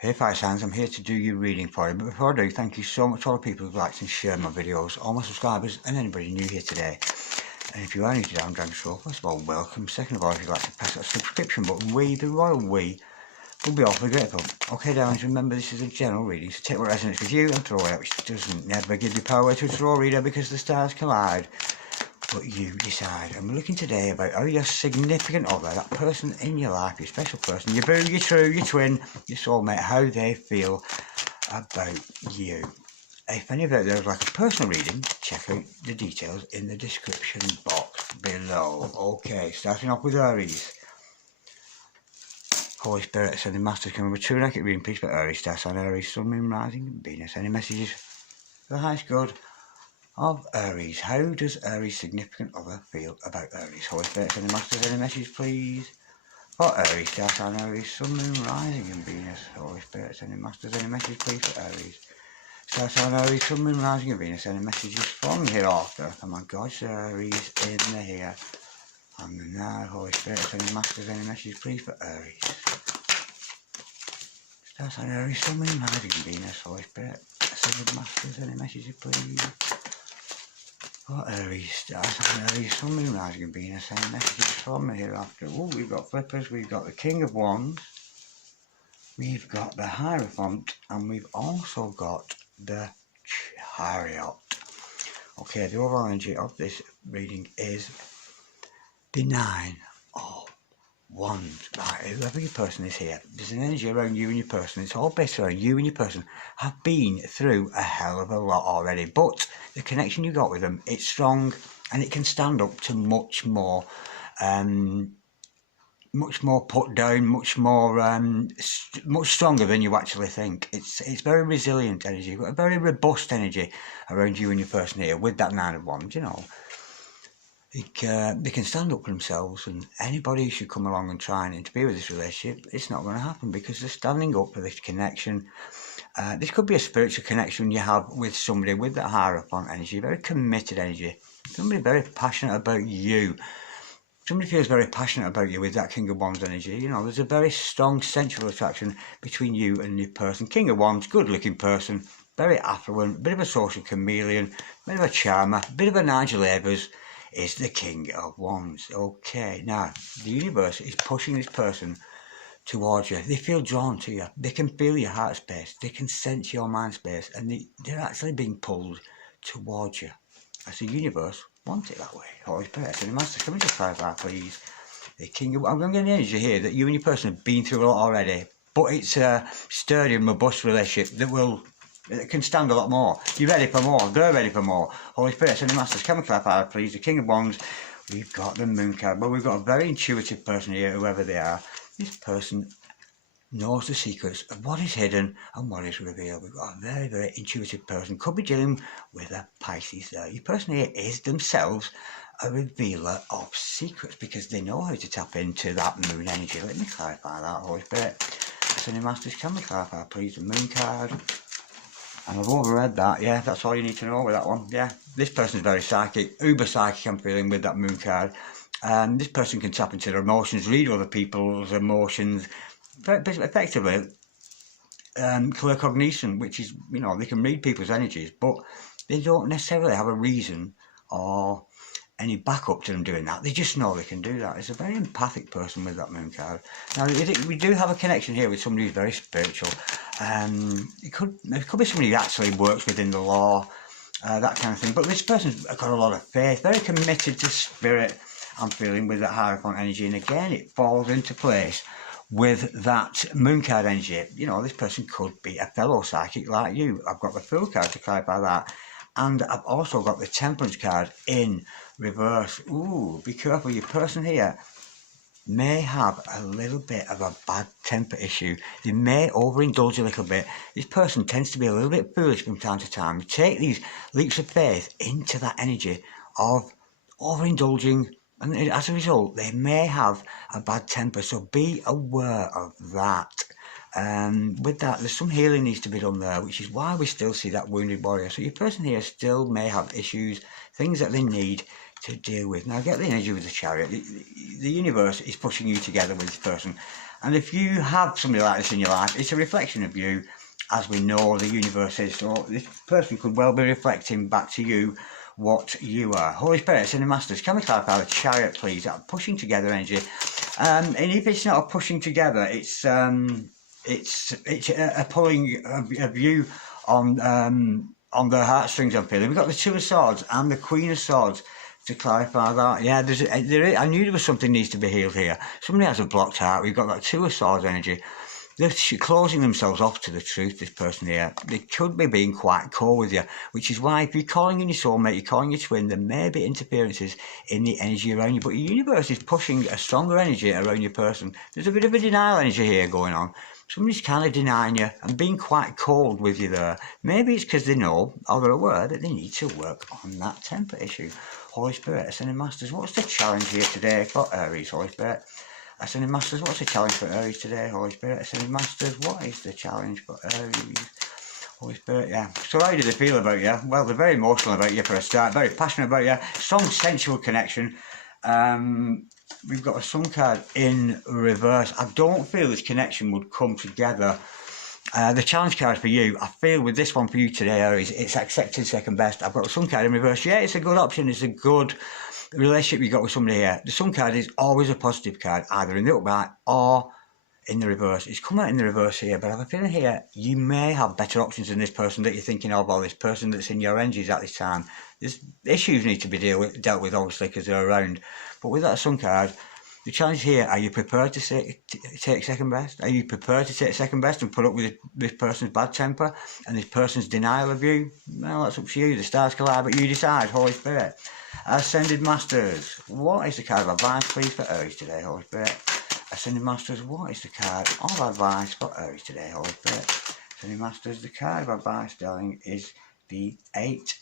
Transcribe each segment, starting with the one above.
Hey Fire Signs, I'm here to do your reading for you, but before I do, thank you so much to all the people who've liked and shared my videos, all my subscribers and anybody new here today. And if you are new to Down Dragon Show, first of all, welcome. Second of all, if you'd like to press that subscription button, we, the royal we, will be awfully grateful. Okay, darlings, remember this is a general reading, so take what resonates with you and throw it out which doesn't. Never give you power to a tarot reader because the stars collide. But you decide. And we're looking today about how your significant other, that person in your life, your special person, your boo, your true, your twin, your soulmate, how they feel about you. If any of it there's like a personal reading, check out the details in the description box below. Okay, starting off with Aries. Holy Spirit, sending masters coming with true and accurate reading, please, for Aries, star sign Aries, sun, moon, rising, and Venus. Any messages for the highest good of Aries? How does Aries' significant other feel about Aries? Holy Spirit, any masters, any message, please? For Aries, star sign Aries, sun, moon, rising, and Venus. Holy Spirit, any masters, any message, please? For Aries, star sign Aries, sun, moon, rising, and Venus. Any messages from hereafter? Oh my God, Aries in the here and the now. Holy Spirit, any masters, any message, please? For Aries, star sign Aries, sun, moon, rising, and Venus. Holy Spirit, any masters, any messages, please? For Aries, star sign Aries, sun, moon, rising, and Venus. Any messages from the hereafter? Oh, we've got flippers, we've got the King of Wands, we've got the Hierophant, and we've also got the Chariot. Okay, the overall energy of this reading is the Nine of Wands. Right, whoever your person is here, there's an energy around you and your person. It's all based around you and your person have been through a hell of a lot already, but the connection you got with them, it's strong and it can stand up to much more put down, much stronger than you actually think. It's very resilient energy, a very robust energy around you and your person here with that Nine of Wands. You know, they can stand up for themselves, and anybody who should come along and try and interfere with this relationship, it's not going to happen because they're standing up for this connection. This could be a spiritual connection you have with somebody with that Hierophant energy, very committed energy, somebody very passionate about you. Somebody feels very passionate about you with that King of Wands energy. You know, there's a very strong sensual attraction between you and your person. King of Wands, good-looking person, very affluent, bit of a social chameleon, bit of a charmer, bit of a Nigel Avers, is the King of Wands. Okay, now, the universe is pushing this person towards you. They feel drawn to you. They can feel your heart space. They can sense your mind space, and they're actually being pulled towards you. As the universe wants it that way. Holy Spirit, and the Master, come into clarify, please. The King of, I'm going to get an energy here that you and your person have been through a lot already, but it's a sturdy and robust relationship that can stand a lot more. You're ready for more. They're ready for more. Holy Spirit, and the Masters, come and clarify, please. The King of Wands, we've got the Moon card. Well, we've got a very intuitive person here, whoever they are. This person knows the secrets of what is hidden and what is revealed. We've got a very, very intuitive person. Could be dealing with a Pisces there. Your person here is themselves a revealer of secrets because they know how to tap into that Moon energy. Let me clarify that, Holy Spirit. So, Masters, can we clarify, please, the Moon card? And I've overread that, yeah, that's all you need to know with that one. Yeah, this person's very psychic, uber psychic, I'm feeling, with that Moon card. This person can tap into their emotions, read other people's emotions, effectively claircognition, which is, you know, they can read people's energies, but they don't necessarily have a reason or any backup to them doing that. They just know they can do that. It's a very empathic person with that Moon card. Now, we do have a connection here with somebody who's very spiritual. It could be somebody who actually works within the law, that kind of thing. But this person's got a lot of faith, very committed to spirit, I'm feeling, with that Hierophant energy. And again, it falls into place with that Moon card energy. You know, this person could be a fellow psychic like you. I've got the Fool card to clarify that. And I've also got the Temperance card in reverse. Ooh, be careful. Your person here may have a little bit of a bad temper issue. They may overindulge a little bit. This person tends to be a little bit foolish from time to time. Take these leaps of faith into that energy of overindulging, and as a result, they may have a bad temper. So be aware of that. With that, there's some healing needs to be done there, which is why we still see that wounded warrior. So your person here still may have issues, things that they need to deal with. Now, get the energy with the Chariot. The universe is pushing you together with this person. And if you have somebody like this in your life, it's a reflection of you, as we know the universe is. So this person could well be reflecting back to you what you are. Holy Spirit, Ascended Masters, can we clarify the Chariot, please? That pushing together energy. And if it's not a pushing together, it's a pulling of you on the heartstrings, I'm feeling. We've got the Two of Swords and the Queen of Swords. To clarify that, yeah, I knew there was something needs to be healed here. Somebody has a blocked heart. We've got that Two of Swords energy. They're closing themselves off to the truth, this person here. They could be being quite cold with you, which is why if you're calling in your soulmate, you're calling your twin, there may be interferences in the energy around you. But your universe is pushing a stronger energy around your person. There's a bit of a denial energy here going on. Somebody's kind of denying you and being quite cold with you there. Maybe it's because they know or they're aware that they need to work on that temper issue. Holy Spirit, Ascended Masters, what's the challenge here today for Aries, Holy Spirit? Ascended Masters, what's the challenge for Aries today, Holy Spirit? Ascended Masters, what is the challenge for Aries? Holy Spirit, yeah. So how do they feel about you? Well, they're very emotional about you for a start, very passionate about you, strong sensual connection. We've got a Sun card in reverse. I don't feel this connection would come together. The challenge card for you, I feel with this one for you today, Aries, it's accepted second best. I've got the Sun card in reverse. Yeah, it's a good option. It's a good relationship you got with somebody here. The Sun card is always a positive card, either in the upright or in the reverse. It's come out in the reverse here, but I have a feeling here you may have better options than this person that you're thinking of, or this person that's in your energies at this time. There's issues need to be dealt with, obviously, because they're around. But with that Sun card, the challenge here, are you prepared to take second best? Are you prepared to take second best and put up with this person's bad temper and this person's denial of you? Well, that's up to you. The stars collide, but you decide, Holy Spirit. Ascended Masters, what is the card of advice, please, for Aries today, Holy Spirit? Ascended Masters, what is the card of advice for Aries today, Holy Spirit? Ascended Masters, the card of advice, darling, is the 8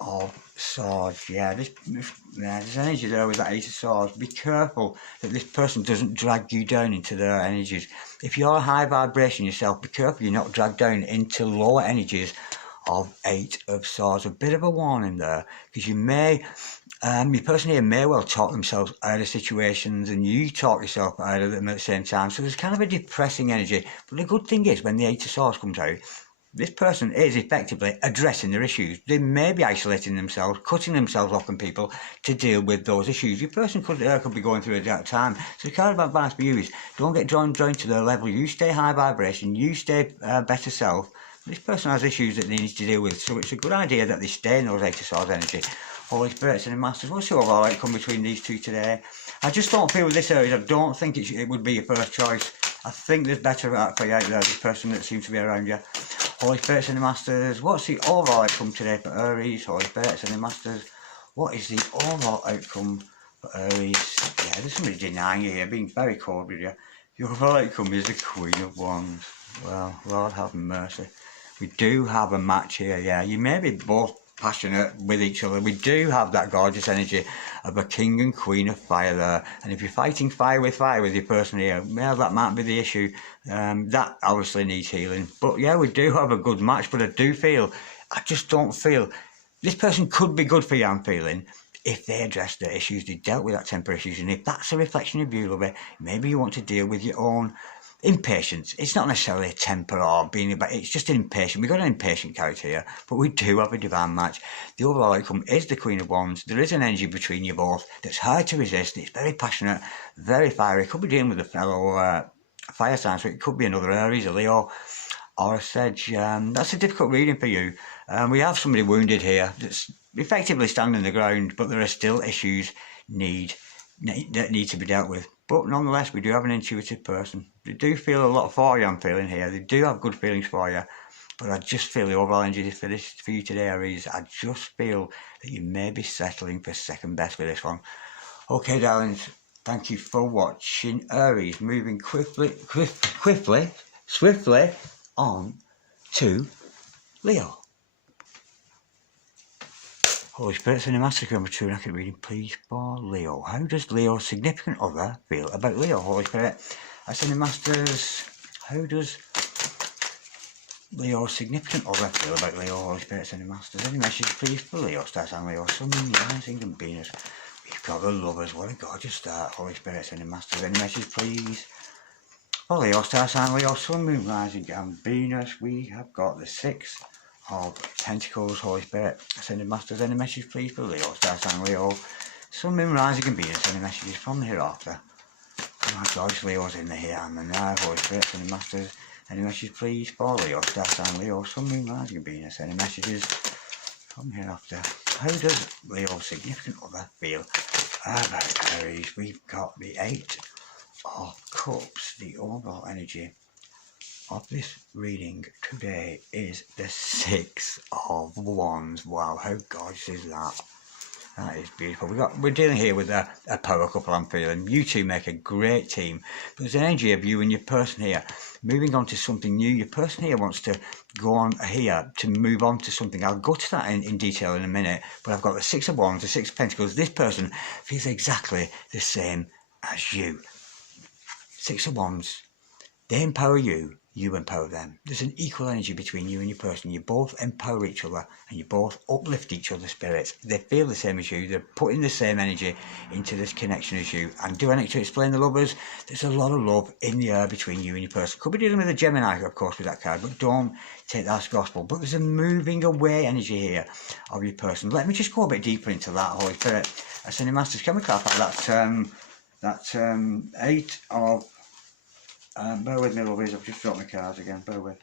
of Swords. Yeah, there's energy there with that 8 of Swords. Be careful that this person doesn't drag you down into their energies. If you're a high vibration yourself, be careful you're not dragged down into lower energies of 8 of Swords. A bit of a warning there, because you may, your person here may well talk themselves out of situations and you talk yourself out of them at the same time. So there's kind of a depressing energy. But the good thing is, when the 8 of Swords comes out, this person is effectively addressing their issues. They may be isolating themselves, cutting themselves off from people to deal with those issues. Your person could be going through a dark time. So the card of advice for you is, don't get drawn to their level. You stay high vibration, you stay better self. This person has issues that they need to deal with, so it's a good idea that they stay in those 8 of Swords energy. Holy Spirits and Masters, what's the overall outcome between these two today? I just don't feel with this Aries, I don't think it would be your first choice. I think there's better for you out there, this person that seems to be around you. Holy Spirits and Masters, what's the overall outcome today for Aries? Holy Spirits and Masters, what is the overall outcome for Aries? Yeah, there's somebody denying you here, being very cold with you. The overall outcome is the Queen of Wands. Well, Lord have mercy. We do have a match here, yeah. You may be both passionate with each other. We do have that gorgeous energy of a King and Queen of Fire there. And if you're fighting fire with your person here, well, that might be the issue. That obviously needs healing. But yeah, we do have a good match, but I just don't feel, this person could be good for you, I'm feeling, if they address their issues, they dealt with that temper issues. And if that's a reflection of you, love it, maybe you want to deal with your own impatience. It's not necessarily a temper or being, but it's just an impatient. We've got an impatient character here, but we do have a divine match. The overall outcome is the Queen of Wands. There is an energy between you both that's hard to resist. It's very passionate, very fiery. Could be dealing with a fellow fire sign, so it could be another Aries, a Leo, or a Sag. That's a difficult reading for you. We have somebody wounded here that's effectively standing the ground, but there are still issues that need to be dealt with. But nonetheless, we do have an intuitive person. They do feel a lot for you, I'm feeling here. They do have good feelings for you. But I just feel the overall energy for you today, Aries. I just feel that you may be settling for second best with this one. Okay, darlings. Thank you for watching Aries. Moving swiftly on to Leo. Holy Spirits in the Massacre, number 2, accurate reading, please, for Leo. How does Leo's significant other feel about Leo? Holy Spirit, I send the Masters. How does Leo's significant other feel about Leo? Holy Spirit, send the Masters. Any message, please, for Leo? Stars and Leo, Sun, Rising, and Venus. We've got the Lovers. What a gorgeous start. Holy Spirit, send the Masters. Any message, please, For Leo, star sign Leo, Sun, Moon, Rising, and Venus, we have got the Six of Pentacles, Holy Spirit. Ascended Masters, any message please for Leo, star sign Leo, Sun, Moon, Rising, and Venus, any messages from the hereafter. Oh my God, Leo's in the here and the now, Holy Spirit, Ascended Masters, any message please for Leo, star sign Leo, Sun, Moon, Rising, and Venus, any messages from hereafter. How does Leo's significant other feel about Aries? We've got the Eight of Cups. The overall energy of this reading today is the Six of Wands. Wow, how gorgeous is that? That is beautiful. We're dealing here with a power couple, I'm feeling. You two make a great team. But there's an energy of you and your person here moving on to something new. Your person here wants to go on here to move on to something. I'll go to that in detail in a minute. But I've got the Six of Wands, the Six of Pentacles. This person feels exactly the same as you. Six of Wands. They empower you. You empower them. There's an equal energy between you and your person. You both empower each other and you both uplift each other's spirits. They feel the same as you. They're putting the same energy into this connection as you. And do I need to explain the lovers? There's a lot of love in the air between you and your person. Could be dealing with a Gemini, of course, with that card, but don't take that as gospel. But there's a moving away energy here of your person. Let me just go a bit deeper into that, Holy Spirit. Ascending Masters, can we clarify that Eight of... bear with me, lovers, I've just dropped my cards again, bear with.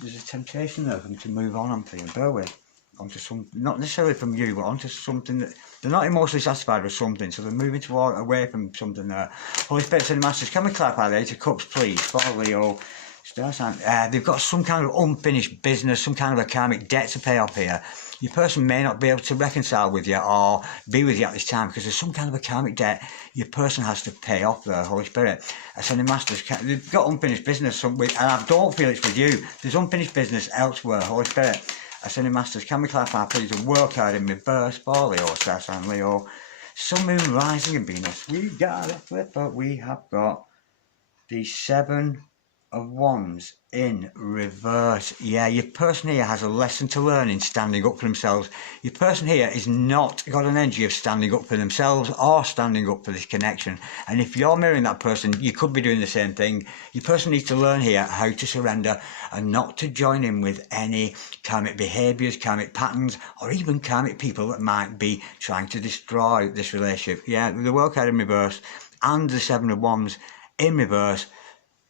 There's a temptation there for them to move on, I'm feeling, bear with. Onto some, not necessarily from you, but onto something that, they're not emotionally satisfied with something, so they're moving away from something there. Holy Spirit and Masters, can we clarify the Eight of Cups, please, for Leo, star sign? They've got some kind of unfinished business, some kind of a karmic debt to pay off here. Your person may not be able to reconcile with you or be with you at this time because there's some kind of a karmic debt your person has to pay off there, Holy Spirit. Ascending Masters, they've got unfinished business, and I don't feel it's with you. There's unfinished business elsewhere, Holy Spirit. Ascending Masters, can we clarify please the World card in reverse for Leo, star sign Leo, Sun, Moon, Rising, and Venus? We got a flipper. We have got the Seven of Wands in reverse. Yeah, your person here has a lesson to learn in standing up for themselves. Your person here is not got an energy of standing up for themselves or standing up for this connection. And if you're mirroring that person, you could be doing the same thing. Your person needs to learn here how to surrender and not to join in with any karmic behaviours, karmic patterns, or even karmic people that might be trying to destroy this relationship. Yeah, the World card in reverse and the Seven of Wands in reverse.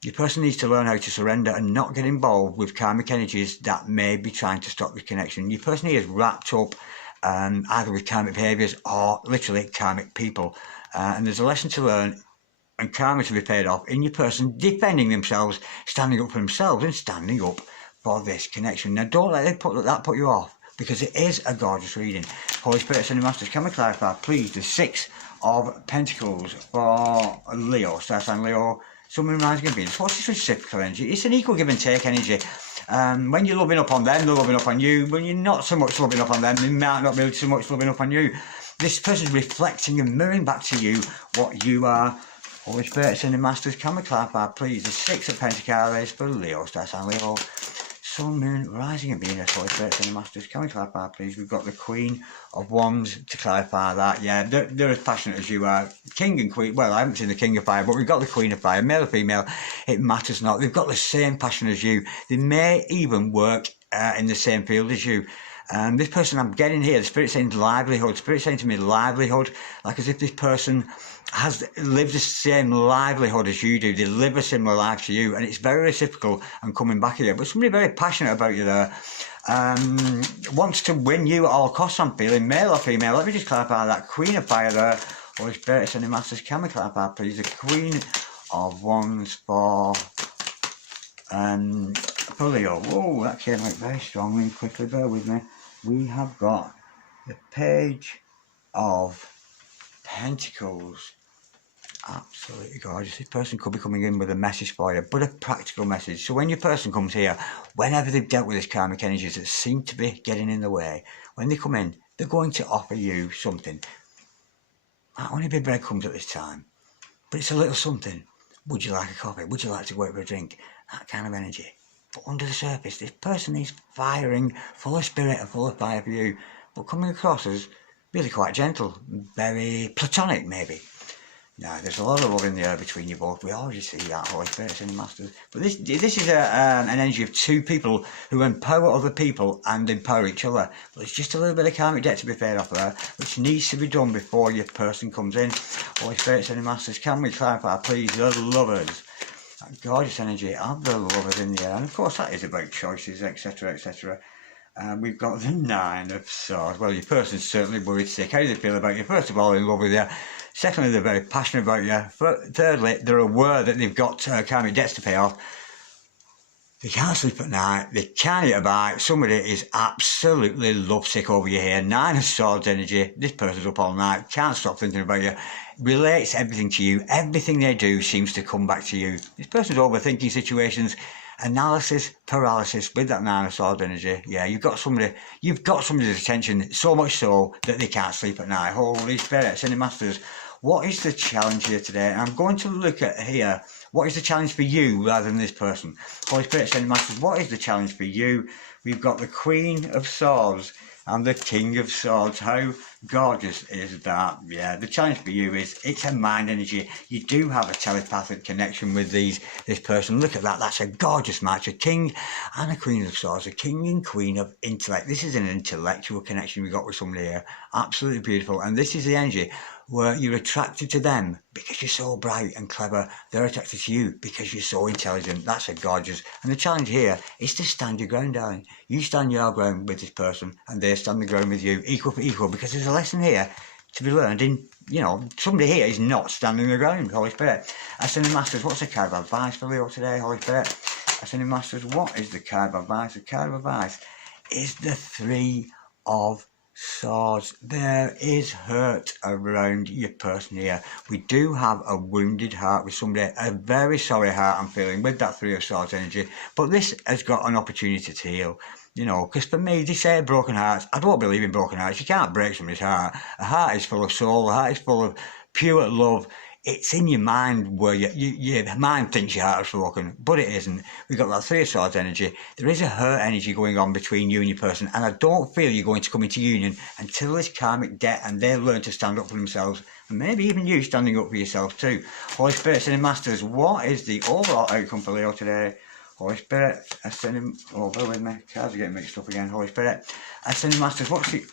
Your person needs to learn how to surrender and not get involved with karmic energies that may be trying to stop the connection. Your person here is wrapped up either with karmic behaviours or literally karmic people. And there's a lesson to learn and karma to be paid off in your person defending themselves, standing up for themselves and standing up for this connection. Now don't let that put you off because it is a gorgeous reading. Holy Spirit and Masters, can we clarify please the Six of Pentacles for Leo, star sign Leo, Sun, Moon, Rising, and Venus? What's this reciprocal energy? It's an equal give and take energy. When you're loving up on them, they're loving up on you. When you're not so much loving up on them, they might not be so much loving up on you. This person's reflecting and mirroring back to you what you are. Holy Spirit and the Masters, can we clarify please the Six of Pentacles for Leo, star sign Leo, Sun, Moon, Rising, and Venus. Holy Spirit and the Masters, can we clarify please? We've got the Queen of Wands to clarify that. Yeah, they're as passionate as you are. King and Queen, well, I haven't seen the King of Fire, but we've got the Queen of Fire, male or female, it matters not. They've got the same passion as you. They may even work in the same field as you. This person I'm getting here, the Spirit saying livelihood. Spirit saying to me livelihood, like as if this person has lived the same livelihood as you do. They live a similar life to you, and it's very reciprocal and coming back here. But somebody very passionate about you there wants to win you at all costs, I'm feeling, male or female. Let me just clarify that. Queen of Fire there. Holy Spirit and the Masters, can we clarify please the Queen of Wands for Leo? Oh, that came out very strongly and quickly, bear with me. We have got the Page of Pentacles. Absolutely gorgeous. This person could be coming in with a message for you, but a practical message. So when your person comes here, whenever they've dealt with this karmic energies that seem to be getting in the way, when they come in, they're going to offer you something. Might only be breadcrumbs at this time, but it's a little something. Would you like a coffee? Would you like to go out for a drink? That kind of energy. But under the surface, this person is firing, full of spirit and full of fire for you, but coming across as really quite gentle, very platonic maybe. Yeah, there's a lot of love in the air between you both. We already see that, Holy Spirit and Masters. But this is an energy of two people who empower other people and empower each other. But it's just a little bit of karmic debt to be paid off there, which needs to be done before your person comes in. Holy Spirit and Masters, can we clarify, please, the lovers? That gorgeous energy of the lovers in the air. And of course, that is about choices, etc., etc. We've got the Nine of Swords. Well, your person's certainly worried sick. How do they feel about you? First of all, in love with you. Secondly, they're very passionate about you. Thirdly, they're aware that they've got karmic debts to pay off. They can't sleep at night. They can't eat a bite. Somebody is absolutely lovesick over you here. Nine of Swords energy. This person's up all night. Can't stop thinking about you. Relates everything to you. Everything they do seems to come back to you. This person's overthinking situations. Analysis paralysis with that Nine of Swords energy. Yeah, you've got somebody's attention so much so that they can't sleep at night. Holy Spirit, sending Masters, what is the challenge here today? And I'm going to look at here, what is the challenge for you rather than this person? Holy Spirit, sending Masters, what is the challenge for you? We've got the Queen of Swords and the King of Swords. How gorgeous is that? Yeah, the challenge for you is it's a mind energy. You do have a telepathic connection with this person. Look at that. That's a gorgeous match. A King and a Queen of Swords. A King and Queen of intellect. This is an intellectual connection we got with somebody here. Absolutely beautiful. And this is the energy where you're attracted to them because you're so bright and clever. They're attracted to you because you're so intelligent. That's a gorgeous. And the challenge here is to stand your ground, darling. You stand your ground with this person and they stand the ground with you, equal for equal, because there's a lesson here to be learned in, somebody here is not standing the ground. Holy Spirit. Ascending Masters, what's the card of advice for Leo today, Holy Spirit? Ascending Masters, what is the card of advice? The card of advice is the Three of Swords. There is hurt around your person here. We do have a wounded heart with somebody, a very sorry heart I'm feeling with that Three of Swords energy, but this has got an opportunity to heal. Because for me, they say broken hearts. I don't believe in broken hearts. You can't break somebody's heart. A heart is full of soul. A heart is full of pure love. It's in your mind where your mind thinks your heart is broken, but it isn't. We've got that Three of Swords energy. There is a hurt energy going on between you and your person, and I don't feel you're going to come into union until this karmic debt and they learn to stand up for themselves, and maybe even you standing up for yourself too. Holy Spirit, Ascending Masters, what is the overall outcome for Leo today? Holy Spirit, Ascending, bear with me, cards are getting mixed up again. Holy Spirit, Ascending Masters, what's the,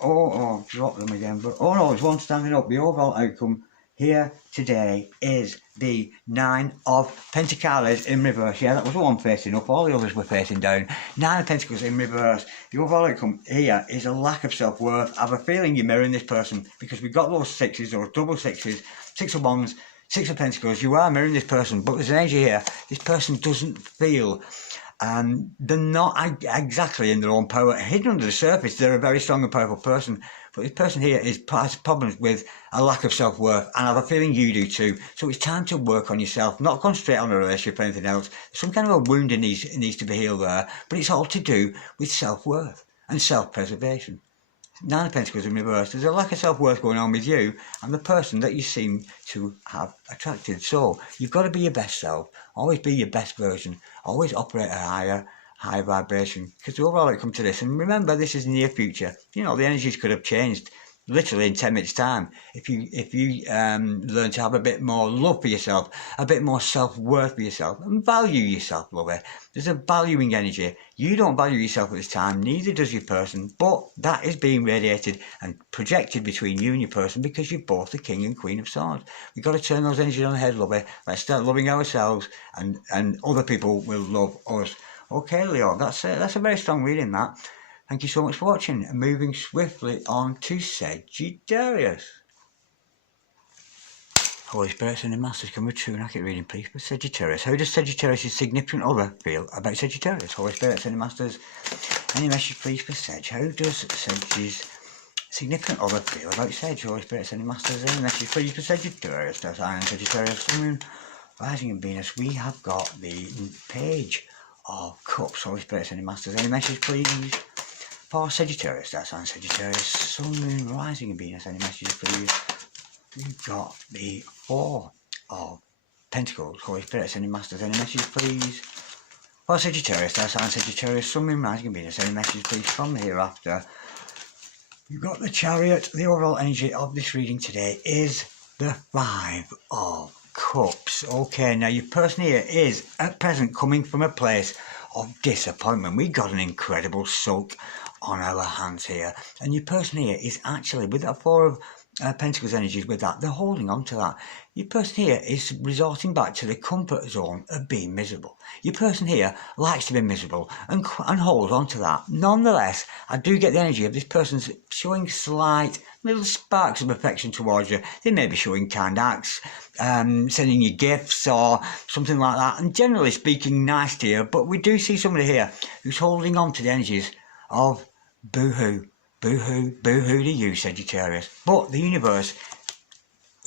drop them again, but, no, there's one standing up. The overall outcome here today is the Nine of Pentacles in reverse. Yeah, that was the one facing up, all the others were facing down. Nine of Pentacles in reverse. The overall outcome here is a lack of self-worth. I have a feeling you're mirroring this person because we've got those sixes, those double sixes, Six of Wands, Six of Pentacles. You are mirroring this person, but there's an energy here. This person doesn't feel, they're not exactly in their own power. Hidden under the surface, they're a very strong and powerful person. But this person here has problems with a lack of self-worth, and I have a feeling you do too. So it's time to work on yourself, not concentrate on a relationship or anything else. Some kind of a wound needs to be healed there, but it's all to do with self-worth and self-preservation. Nine of Pentacles in reverse. There's a lack of self-worth going on with you and the person that you seem to have attracted. So you've got to be your best self. Always be your best version. Always operate at a high vibration. Because the overall outcome to this, and remember, this is near future. The energies could have changed literally in 10 minutes time if you learn to have a bit more love for yourself, a bit more self-worth for yourself, and value yourself, love it. There's a valuing energy. You don't value yourself at this time, neither does your person, but that is being radiated and projected between you and your person because you're both the King and Queen of Swords. We've got to turn those energies on the head, love it. Let's start loving ourselves, and other people will love us. Okay, Leo, that's it. That's a very strong reading, that. Thank you so much for watching. And moving swiftly on to Sagittarius. Holy Spirit, Sending Masters, come with true and accurate reading, please, for Sagittarius. How does Sagittarius' significant other feel about Sagittarius? Holy Spirit, Sending Masters, any message, please, for Sag? How does Sag's significant other feel about Sag? Holy Spirit, Sending Masters, any message, please, for Sagittarius? That's Iron Sagittarius, Sun, Moon, Rising in Venus. We have got the Page of Cups. Holy Spirit, Sending Masters, any message, please, for Sagittarius? That's on Sagittarius, Sun, Moon, Rising in Venus. Any messages, please? We've got the Four of Pentacles. Holy Spirit, Sending Masters. Any messages, please? For Sagittarius, that's on Sagittarius, Sun, Moon, Rising in Venus. Any messages, please, from the hereafter? We've got the Chariot. The overall energy of this reading today is the Five of Cups. Okay, now your person here is at present coming from a place of disappointment. We got an incredible sulk on our hands here, and your person here is actually, with that Four of Pentacles energies, with that, they're holding on to that. Your person here is resorting back to the comfort zone of being miserable. Your person here likes to be miserable and holds on to that. Nonetheless, I do get the energy of this person's showing slight little sparks of affection towards you. They may be showing kind acts, sending you gifts or something like that, and generally speaking nice to you. But we do see somebody here who's holding on to the energies of boo-hoo. Boo-hoo, boo-hoo to you, Sagittarius. But the universe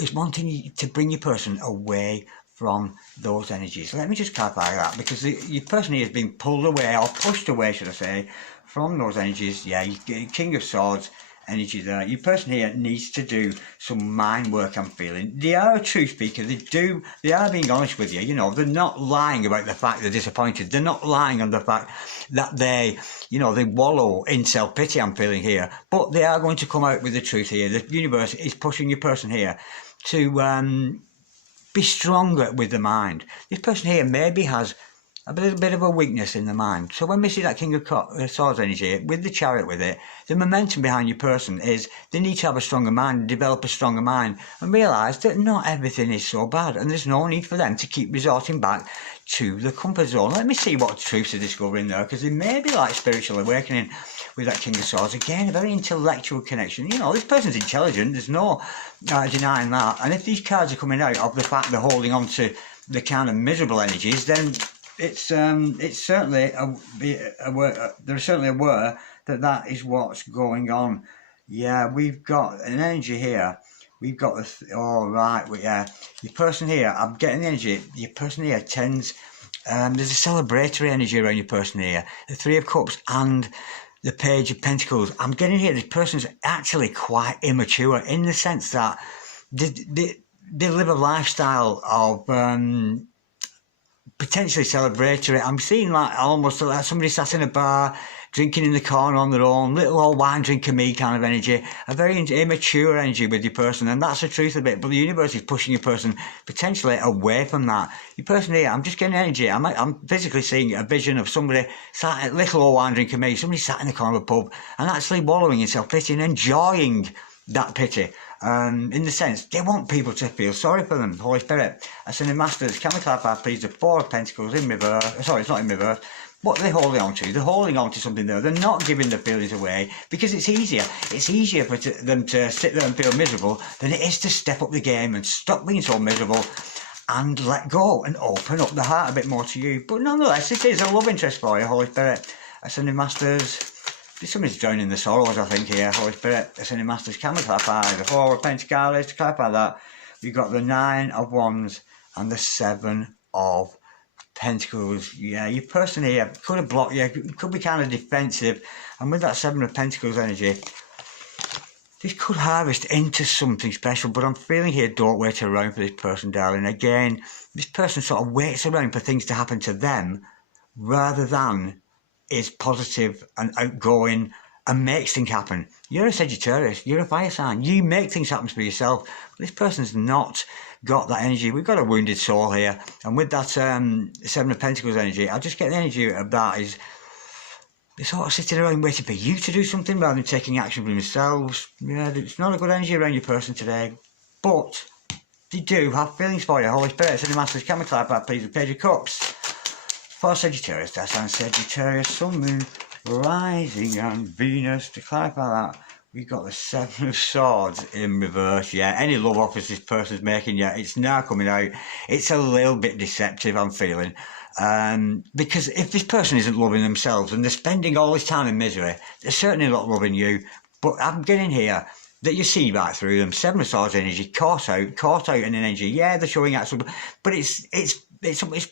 is wanting you to bring your person away from those energies. Let me just clarify that, because your person here has been pulled away, or pushed away, should I say, from those energies. Yeah, King of Swords energy there. Your person here needs to do some mind work, I'm feeling. They are a truth speaker. They are being honest with you. You know, they're not lying about the fact they're disappointed. They're not lying on the fact that they wallow in self-pity, I'm feeling here. But they are going to come out with the truth here. The universe is pushing your person here to be stronger with the mind. This person here maybe has a little bit of a weakness in the mind. So when we see that King of Swords energy with the Chariot with it, the momentum behind your person is they need to have a stronger mind, develop a stronger mind, and realise that not everything is so bad, and there's no need for them to keep resorting back to the comfort zone. Let me see what truths they're discovering there, because they may be like spiritual awakening with that King of Swords. Again, a very intellectual connection. You know, this person's intelligent, there's no denying that. And if these cards are coming out of the fact they're holding on to the kind of miserable energies, then it's certainly they're certainly aware that that is what's going on. Yeah, we've got an energy here. We've got your person here, I'm getting the energy, your person here tends, there's a celebratory energy around your person here. The Three of Cups and the Page of Pentacles. I'm getting here, this person's actually quite immature in the sense that they live a lifestyle of potentially celebratory. I'm seeing like almost like somebody sat in a bar, drinking in the corner on their own, little old wine drinker me kind of energy, a very immature energy with your person, and that's the truth of it. But the universe is pushing your person potentially away from that. Your person here, I'm just getting energy. I'm physically seeing a vision of somebody sat at little old wine drinker me, somebody sat in the corner of a pub and actually wallowing in self-pity and enjoying that pity. In the sense, they want people to feel sorry for them. Holy Spirit, Ascending Masters, can we clarify please the Four of Pentacles in reverse? Sorry, it's not in reverse. What are they holding on to? They're holding on to something there. They're not giving their feelings away because it's easier. It's easier for them to sit there and feel miserable than it is to step up the game and stop being so miserable and let go and open up the heart a bit more to you. But nonetheless, it is a love interest for you, Holy Spirit. Ascending Masters. Somebody's drowning the sorrows, I think, here. Holy Spirit, Ascending Masters, can we clarify the Four of Pentacles? To clarify that, we've got the Nine of Wands and the Seven of Pentacles. Yeah, your person here could have blocked you, could be kind of defensive, and with that Seven of Pentacles energy, this could harvest into something special. But I'm feeling here, don't wait around for this person, darling. Again, this person sort of waits around for things to happen to them rather than is positive and outgoing and makes things happen. You're a Sagittarius, you're a fire sign, you make things happen for yourself. This person's not got that energy. We've got a wounded soul here, and with that Seven of Pentacles energy, I just get the energy of that is they're sort of sitting around waiting for you to do something rather than taking action for themselves. Yeah, it's not a good energy around your person today, but they do have feelings for you. Holy Spirit, Ascending Masters, can we clarify please the Page of Cups? For Sagittarius, that's on Sagittarius, Sun, Moon, Rising and Venus. To clarify that, we've got the Seven of Swords in reverse. Yeah, any love offers this person's making, yeah, it's now coming out. It's a little bit deceptive, I'm feeling. Because if this person isn't loving themselves and they're spending all this time in misery, they're certainly not loving you. But I'm getting here that you see right through them. Seven of Swords energy, caught out in an energy. Yeah, they're showing actual, but it's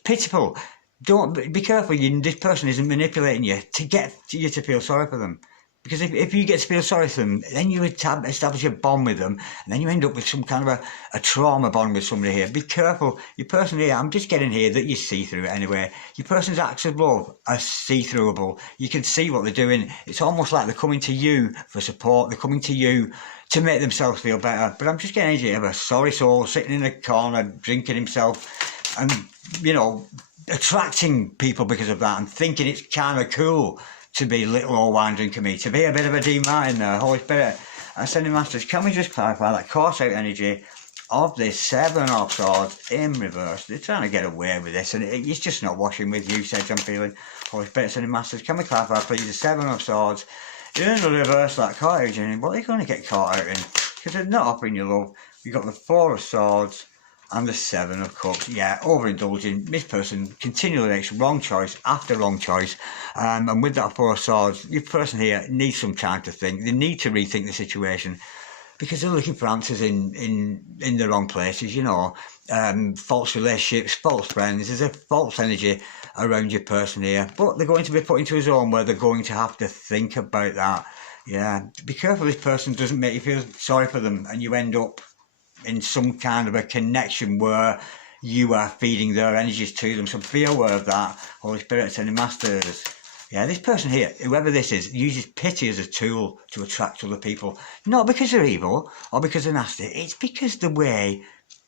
pitiful. Don't be careful. This person isn't manipulating you to get you to feel sorry for them. Because if you get to feel sorry for them, then you establish a bond with them, and then you end up with some kind of a trauma bond with somebody here. Be careful. Your person here, I'm just getting here that you see through it anyway. Your person's acts of love are see-throughable. You can see what they're doing. It's almost like they're coming to you for support. They're coming to you to make themselves feel better. But I'm just getting energy of a sorry soul sitting in a corner, drinking himself, and, you know, attracting people because of that, and thinking it's kind of cool to be little old wine drinker me, to be a bit of a Dean Martin there. Holy Spirit, Ascending Masters, can we just clarify that course out energy of this Seven of Swords in reverse? They're trying to get away with this, and it's just not washing with you, Sage, I'm feeling. Holy Spirit, Ascending Masters, can we clarify, please, the Seven of Swords in the reverse, that caught out in? What are you going to get caught out in? Because they're not offering you love. You've got the Four of Swords and the Seven of Cups. Yeah, overindulging. This person continually makes wrong choice after wrong choice. And with that Four of Swords, your person here needs some time to think. They need to rethink the situation, because they're looking for answers in the wrong places, you know. False relationships, false friends. There's a false energy around your person here. But they're going to be put into a zone where they're going to have to think about that. Yeah, be careful this person doesn't make you feel sorry for them, and you end up in some kind of a connection where you are feeding their energies to them. So be aware of that. Holy Spirit, Ascending Masters. Yeah, this person here, whoever this is, uses pity as a tool to attract other people. Not because they're evil or because they're nasty. It's because the way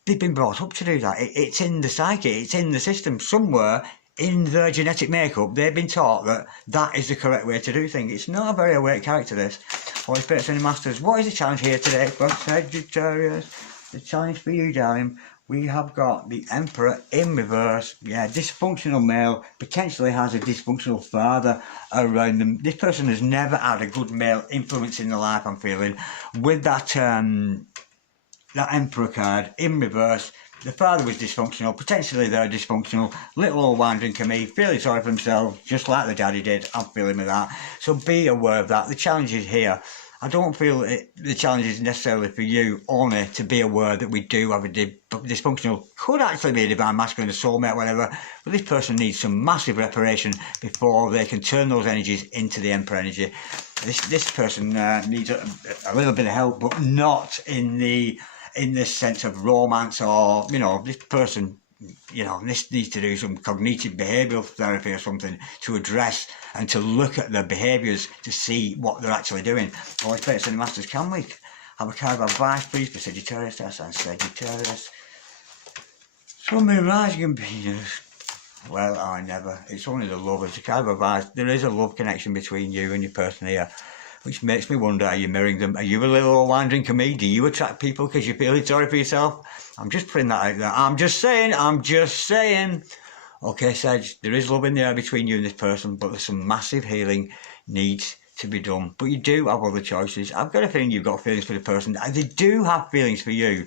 they've been brought up to do that. It's in the psyche. It's in the system. Somewhere in their genetic makeup, they've been taught that that is the correct way to do things. It's not a very awake character, this. Holy Spirit, Ascending Masters, what is the challenge here today from Sagittarius? The challenge for you, darling, we have got the Emperor in reverse. Yeah, dysfunctional male, potentially has a dysfunctional father around them. This person has never had a good male influence in their life, I'm feeling. With that Emperor card in reverse, the father was dysfunctional, potentially they're dysfunctional. Little old wine drinker me, feeling sorry for himself, just like the daddy did. I'm feeling with that. So be aware of that. The challenge is here. I don't feel the challenge is necessarily for you only to be aware that we do have a dysfunctional, could actually be a divine masculine, a soulmate, whatever, but this person needs some massive reparation before they can turn those energies into the Emperor energy. This person needs a little bit of help, but not in the sense of romance, or, you know, this person, you know, this needs to do some cognitive behavioural therapy or something to address and to look at their behaviours to see what they're actually doing. Holy Spirit, Ascending Masters, can we have a card of advice, please, for Sagittarius? That's Sagittarius. Sun, Moon, Rising and Venus. Well, I never. It's only the love. It's a card of advice. There is a love connection between you and your person here, which makes me wonder, are you mirroring them? Are you a little old wine drinker me? Do you attract people because you're feeling sorry for yourself? I'm just putting that out there. I'm just saying. Okay, Sage, there is love in the air between you and this person, but there's some massive healing needs to be done. But you do have other choices. I've got a feeling you've got feelings for the person. They do have feelings for you.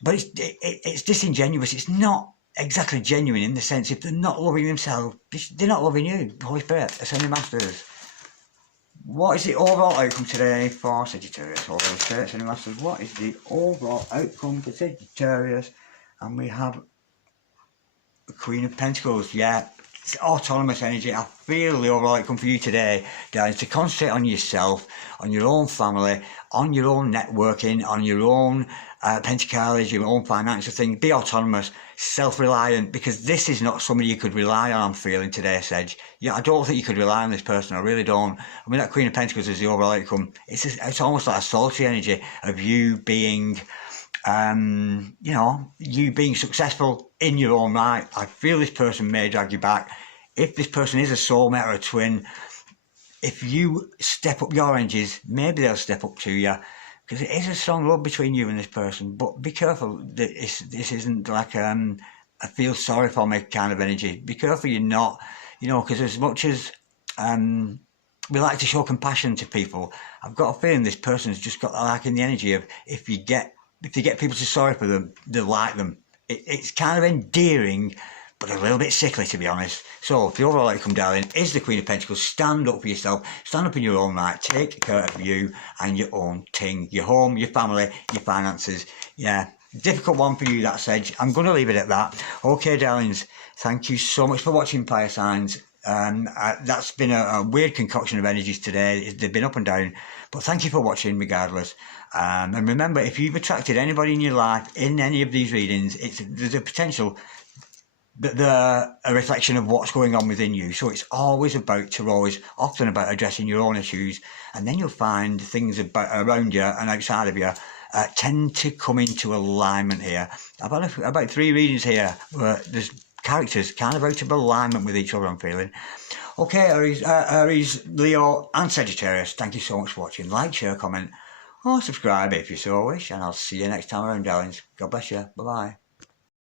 But it's disingenuous. It's not exactly genuine in the sense, if they're not loving themselves, they're not loving you. Holy Spirit, Ascending Masters. What is the overall outcome today for Sagittarius? Holy Spirit, Ascending Masters, what is the overall outcome for Sagittarius? And we have the Queen of Pentacles. Yeah, it's autonomous energy. I feel the overall outcome for you today, guys, to concentrate on yourself, on your own family, on your own networking, on your own pentacles, your own financial thing. Be autonomous, self-reliant, because this is not somebody you could rely on, I'm feeling today, Sedge. Yeah, I don't think you could rely on this person. I really don't. I mean, that Queen of Pentacles is the overall outcome. It's almost like a solitary energy of you being, you know, you being successful in your own right. I feel this person may drag you back. If this person is a soulmate or a twin, if you step up your energies, maybe they'll step up to you. Because it is a strong love between you and this person, but be careful that this isn't like a feel sorry for me kind of energy. Be careful you're not, you know, because as much as we like to show compassion to people, I've got a feeling this person's just got like in the energy of if you get people to sorry for them, they like them. It's kind of endearing, but a little bit sickly, to be honest. So the overall outcome, darling, is the Queen of Pentacles. Stand up for yourself. Stand up in your own right. Take care of you and your own thing. Your home, your family, your finances. Yeah, difficult one for you, that Sedge. I'm going to leave it at that. Okay, darlings, thank you so much for watching, Fire Signs. That's been a weird concoction of energies today. They've been up and down, but thank you for watching regardless. And remember, if you've attracted anybody in your life in any of these readings, there's a potential that they're a reflection of what's going on within you. So it's always often about addressing your own issues, and then you'll find things around you and outside of you tend to come into alignment here. I've had about 3 readings here where there's characters kind of out of alignment with each other, I'm feeling. Okay, Aries, Leo and Sagittarius, thank you so much for watching. Like, share, comment or subscribe if you so wish, and I'll see you next time around, darlings. God bless you. Bye-bye.